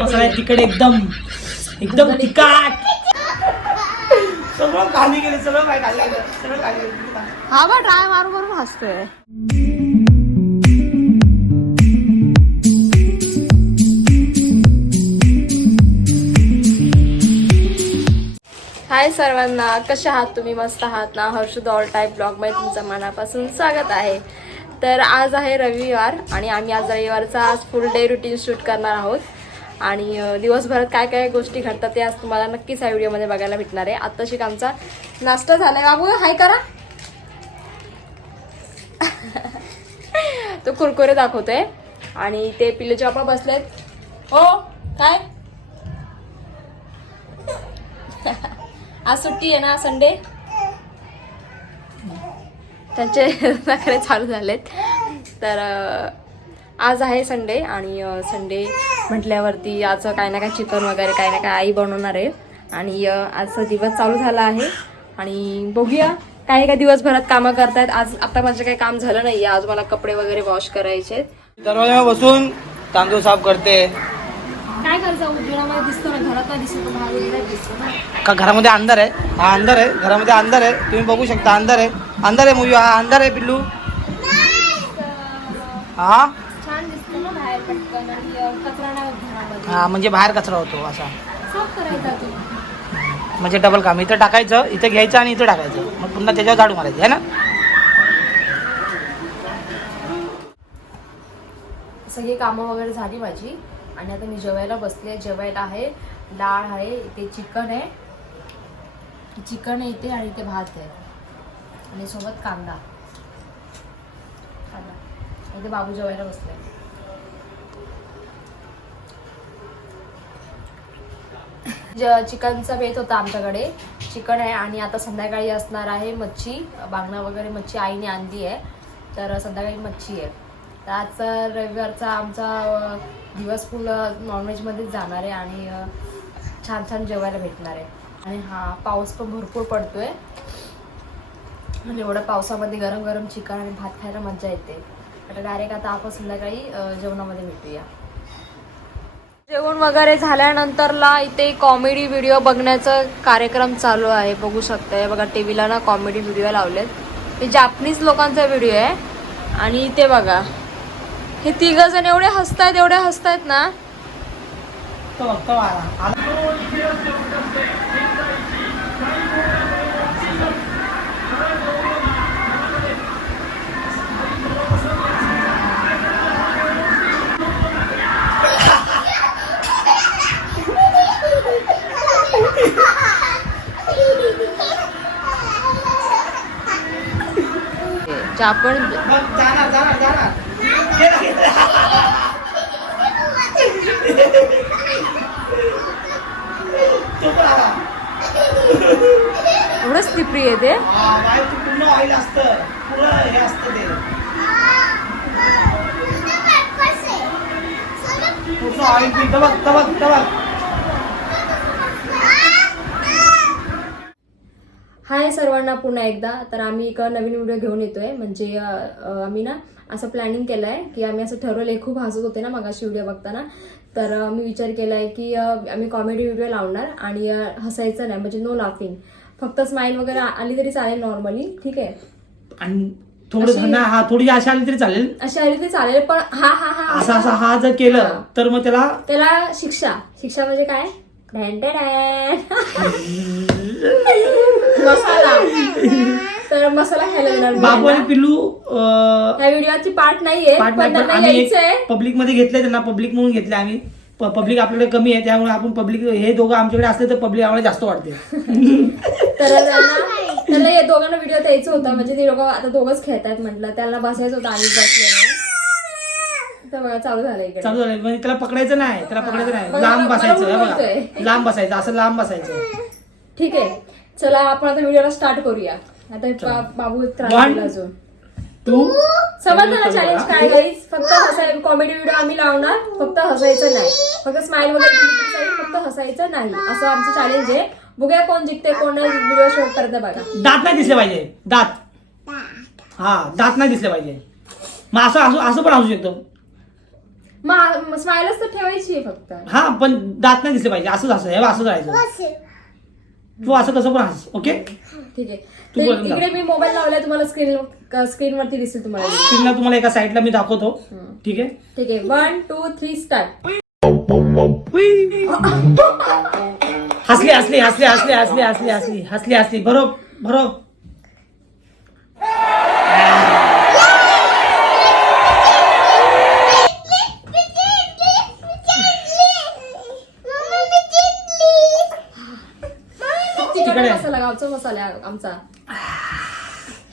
मसाला तिकडे एकदम एकदम तिखट. सगळं खाली गेले, सगळं काय खाली गेलं, सगळं खाली गेलं. हा बा ट्राय मारून मारून हसतोय. हाय सर्वांना, कसे आहात तुम्ही? मस्त आहात ना? हर्षू ऑल टाईप ब्लॉगमध्ये तुमचं मनापासून स्वागत आहे. तर आज आहे रविवार आणि आम्ही आज रविवारचा आज फुल डे रुटीन शूट करणार आहोत. आणि दिवसभरात काय काय गोष्टी घडतात ते आज तुम्हाला नक्कीच या व्हिडिओमध्ये बघायला भेटणार आहे. आत्ताशी आमचा नाश्ता झालाय. बाबू हाय करा. तो कुरकुरे दाखवतोय आणि ते पिल्लूचे बाबा बसलेत. हो काय आज सुट्टी आहे ना, संडे. त्यांचे नखरे चालू झालेत. तर आज आहे संडे आणि संडे म्हटल्यावरती आज काही ना काही चिकन वगैरे काही ना काही आई बनवणार आहे. आणि आजचा दिवस चालू झाला आहे आणि बघूया काही काही दिवसभरात कामं करतायत. आज आता माझं काही काम झालं नाही. आज मला कपडे वगैरे वॉश करायचे. दरवाजा बसून तांदूळ साफ करते. काय करता? उजेडामध्ये दिसतो ना, घरात नाही दिसतो, बाहेर दिसतो ना. का घरामध्ये अंधार आहे? हा अंधार आहे, घरामध्ये अंधार आहे. तुम्ही बघू शकता अंधार आहे, अंधार आहे मुली. हा अंधार आहे पिल्लू. हा छान दिसतो ना बाहेर पटकन. आणि कचरा नाही होत घरामध्ये. हा म्हणजे बाहेर कचरा होतो असा. साफ करायचा तू. म्हणजे डबल काम. इथं टाकायचं, इथं घ्यायचं आणि इथं टाकायचं, मग पुन्हा त्याच्यावर झाडू मारायचं आहे ना. सगळी कामं वगैरे झाली माझी आणि आता मी जेवायला बसले. जेवायला आहे डाळ आहे, इथे चिकन आहे, चिकन आहे इथे, आणि इथे भात आहे आणि सोबत कांदा. इथे बाबू जेवायला बसले. चिकनचा बेत होता आमच्याकडे. चिकन आहे आणि आता संध्याकाळी असणार आहे मच्छी, बांगडा वगैरे मच्छी आईने आणली आहे. तर संध्याकाळी मच्छी आहे. तर आजचा रविवारचा आमचा दिवस फुल नॉनव्हेजमध्येच जाणार आहे आणि छान छान जेवायला भेटणार आहे. आणि हा पाऊस पण भरपूर पडतोय आणि एवढ्या पावसामध्ये गरम गरम चिकन आणि भात खायला मजा येते. आता डायरेक्ट आता आपण संध्याकाळी जेवणामध्ये भेटूया. जेवण वगैरे झाल्यानंतरला इथे कॉमेडी व्हिडिओ बघण्याचा कार्यक्रम चालू आहे. बघू शकताय बघा, टीव्हीला ना कॉमेडी व्हिडिओ लावलेत. हे जापनीज लोकांचा व्हिडिओ आहे. आणि इथे बघा हे तिघ जण एवढे हसतायत ना. आपण एवढंच ती प्रिय ते पूर्ण ऑइल असतं, पूर्ण हे असतं ते पूर्ण ऑइल पितं. बघ. हाय सर्वांना पुन्हा एकदा. तर आम्ही एक नवीन व्हिडिओ घेऊन येतोय. म्हणजे आम्ही ना असं प्लॅनिंग केलं आहे की आम्ही असं ठरवलंय, खूप हसत होते ना मगाशी व्हिडिओ बघताना. तर मी विचार केला आहे की आम्ही कॉमेडी व्हिडिओ लावणार आणि हसायचं नाही, म्हणजे नो लाफिंग. फक्त स्माईल वगैरे आली तरी चालेल नॉर्मली, ठीक आहे. आणि थोडी अशी आली तरी चालेल, अशी आली तरी चालेल, पण हा असं हा जर केलं तर मग त्याला शिक्षा म्हणजे काय? मसाला. तर मसाला खायला येणार बाबू आणि पिल्लू ह्या व्हिडिओची पार्ट नाहीये. पब्लिक मध्ये घेतले त्यांना, पब्लिक म्हणून घेतले आम्ही. पब्लिक आपल्याकडे कमी आहे त्यामुळे आपण पब्लिक हे दोघं आमच्याकडे असले तर पब्लिक आम्हाला जास्त वाटते. तर त्यांना हे दोघांना व्हिडिओ द्यायचं होता. म्हणजे ते लोक आता दोघंच खेळतात म्हटलं, त्यांना बसायचं होतं आम्ही बसले. तर बघा चालू झालं म्हणजे त्याला पकडायचं नाही, लांब बसायचं. लांब बसायचं, असं लांब बसायचं. ठीक आहे, चला आपण आता व्हिडिओला स्टार्ट करूया. आता बाबू अजून तू समजलं ना चॅलेंज काय गाईज? फक्त हसायचं. कॉमेडी व्हिडिओ आम्ही लावणार, फक्त हसायचं नाही, फक्त स्माइल वगैरे, फक्त हसायचं नाही, असं आमचं चॅलेंज आहे. बघूया कोण जिंकते, कोण व्हिडिओ शूट करते बघा. दात नाही दिसले पाहिजे, दात. हा दात नाही दिसले पाहिजे. मग असं पण असू शकतं. मग स्माइलच तर ठेवायची आहे फक्त. हा पण दात नाही दिसले पाहिजे, असंच असं हे असं करायचं. तू असं कसं पण हस. ओके ठीक आहे. इकडे मी मोबाईल लावलाय, तुम्हाला स्क्रीनवरती दिसेल तुम्हाला. स्क्रीनला तुम्हाला एका साईडला मी दाखवतो. ठीक आहे ठीक आहे. 1 2 3 स्टार्ट. हसली हसली हसली हसली हसली हसली हसली हसली हसली बरोबर. मसाला गावचा मसाला आमचा.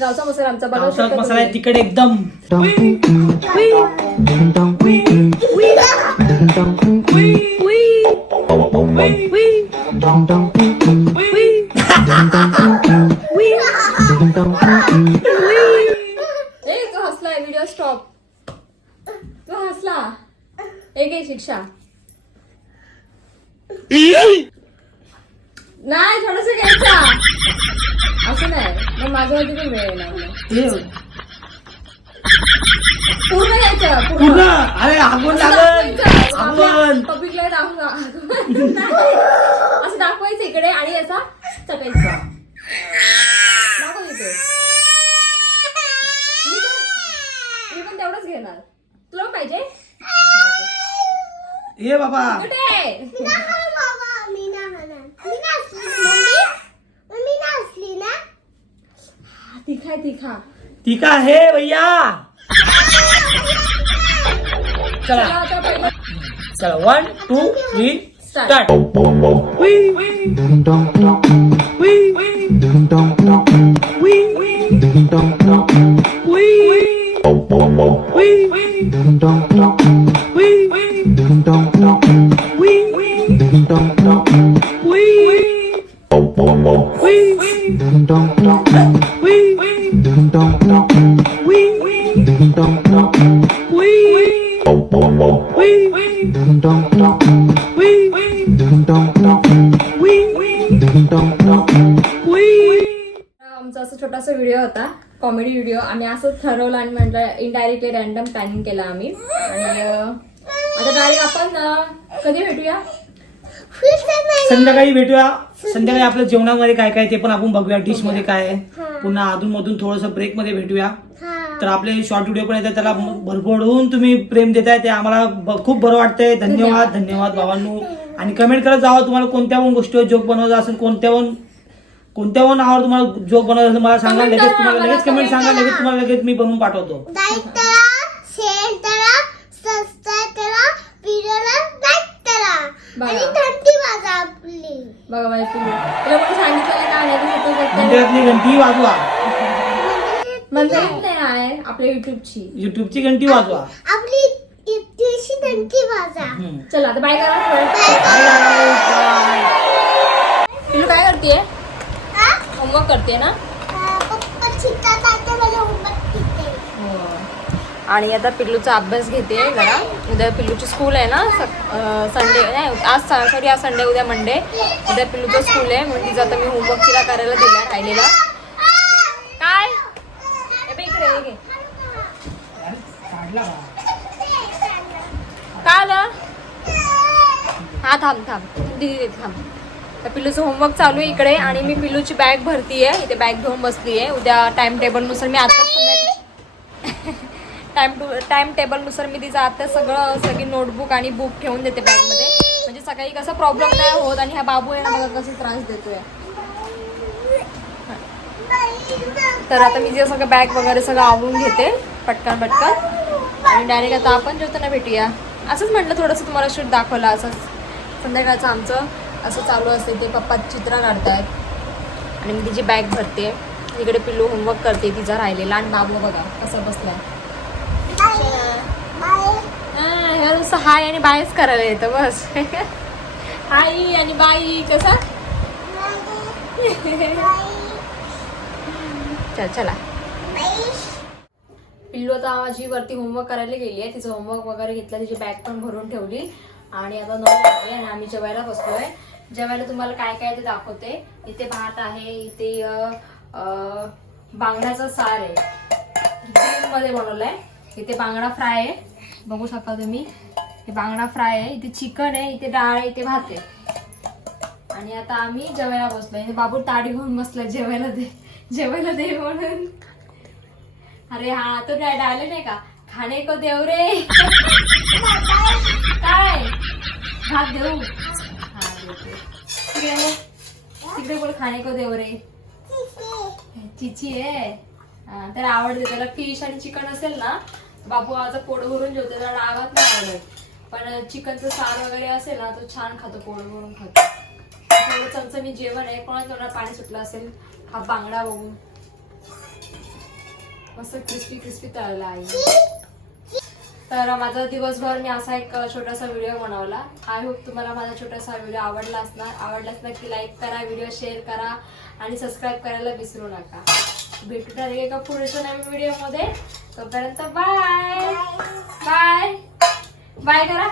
गावचा मसाला आमचा बघा. गावचा मसाला आहे तिकडे एकदम. तू हसलाय. Video stop. तू हसला. एक आहे शिक्षा. नाही थोडस घ्यायचा असं नाही. मग माझ्यावरती पण वेळ येणार. पूर्ण घ्यायचं पूर्ण. अरे आगवण लागल. पब्लिकला असं दाखवायचं इकडे आणि असा चटायचा. दाखव इथे. मी पण तेवढंच घेणार. तुला पण पाहिजे हे बाबा. तीखा है भैया. चला 1 2 3 स्टार्ट. आमचा असं छोटासा व्हिडिओ होता, कॉमेडी व्हिडिओ. आम्ही असं ठरवलं आणि म्हटलं इनडायरेक्टली रॅन्डम प्लॅनिंग केलं आम्ही. आणि आता डायरेक्ट आपण कधी भेटूया? संध्याकाळी भेटूया. संध्याकाळी आपल्या जेवणामध्ये काय काय ते पण आपण बघूया. डिश मध्ये काय आहे. पुन्हा अधून मधून थोडस ब्रेक मध्ये भेटूया. तर आपले शॉर्ट व्हिडिओ पण येतात, त्याला भरभरून तुम्ही प्रेम देताय, ते आम्हाला खूप बरं वाटतंय. धन्यवाद धन्यवाद भावांनो. आणि कमेंट करत जावा तुम्हाला कोणत्या पण गोष्टीवर जोक बनवायचा असेल, कोणत्या पण नावावर तुम्हाला जोक बनवायचा असेल मला सांगा. लगेच तुम्हाला लगेच कमेंट सांगा. लगेच तुम्हाला लगेच मी बनवून पाठवतो. लाईक करा, शेअर करा, सबस्क्राईब करा, व्हिडिओला लाईक करा आणि घंटी वाजवा आपली. बघा माझ्या पिल्लू तुला पण सांगितलं का मंदिरातली घंटी वाजवा. मंदिरात नाही आहे आपल्या युट्यूबची घंटी वाजवा. आपली युट्यूबची घंटी वाजवा. चला आता बाय करा. पिल्लू काय करतेय? होमवर्क करते ना. पप्पा चित्तात आता मला होमवर्क देते. आणि आता पिल्लूचा अभ्यास घेते जरा. उद्या पिल्लूची स्कूल आहे ना. संडे नाही आज संडे, उद्या मंडे. उद्या पिल्लूचं स्कूल आहे म्हणून तिचं आता मी होमवर्क तिला करायला दिला राहिलेला. काय इकडे काय आलं? हा थांब दीदी थांब. तर पिल्लूचं होमवर्क चालू आहे इकडे आणि मी पिल्लूची बॅग भरतीये. इथे बॅग घेऊन बसलीये. उद्या टाइम टेबलनुसार मी आता टाइम टेबलनुसार मी तिचं आता सगळी नोटबुक आणि बुक ठेवून देते बॅगमध्ये. म्हणजे सकाळी कसा प्रॉब्लेम नाही होत. आणि हा बाबू आहे ना बघा कसं त्रास देतोय. तर आता मी जे सगळं बॅग वगैरे सगळं आवरून घेते पटकन आणि डायरेक्ट आता आपण जेवताना भेटूया. असंच म्हटलं थोडंसं तुम्हाला शूट दाखवलं. असंच संध्याकाळचं आमचं असं चालू असते. ते पप्पा चित्र काढतायत आणि मी तिची बॅग भरते. इकडे पिल्लू होमवर्क करते तिचा राहिलेला. आणि बाबू बघा कसं बसलाय. नुसतं हाय आणि बायच करायला येतं बस. हाय आणि बाई कसा. चला पिल्लू आता माझी वरती होमवर्क करायला गेली आहे. तिचं होमवर्क वगैरे घेतलं, तिची बॅग पण भरून ठेवली. आणि आता 9 वाजले आणि आम्ही जेवायला बसलोय. जेवायला तुम्हाला काय काय ते दाखवते. इथे भात आहे, इथे बांगड्याचा सार आहे, ग्रीन मध्ये बनवलाय. इथे बांगडा फ्राय आहे, बघू शकता तुम्ही. हे बांगडा फ्राय आहे, इथे चिकन आहे, इथे डाळ आहे, इथे भात आहे. आणि आता आम्ही जेवायला बसलोय. बाबू ताडी घेऊन बसलाय जेवायला दे म्हणून. अरे हा तो डायलॉग नाही का, खाणे को देव रे. काय भात देऊ? हा देते. तिकडे बोल खाणे को देव रे. चिची आहे. तर आवडते त्याला. फिश आणि चिकन असेल ना, बाबू आजचा पोट भरून जेवतो, त्याला डाळभात नाही आवडत. पण चिकनचं सार वगैरे असेल ना, तो छान खातो, पोट भरून खातो. थोडं चमचमीत जेवण आहे. कोणाला पाणी सुटलं असेल हा बांगडा बघून. मस्त क्रिस्पी तळला आहे. तर माझा दिवसभर मी असा एक छोटासा व्हिडिओ बनवला. आय होप तुम्हाला माझा छोटासा व्हिडिओ आवडलाच नक्की लाईक करा, व्हिडिओ शेअर करा आणि सबस्क्राईब करायला विसरू नका. भेटूया एका पुढच्या नवीन व्हिडिओ मध्ये. तोपर्यंत बाय बाय बाय करा.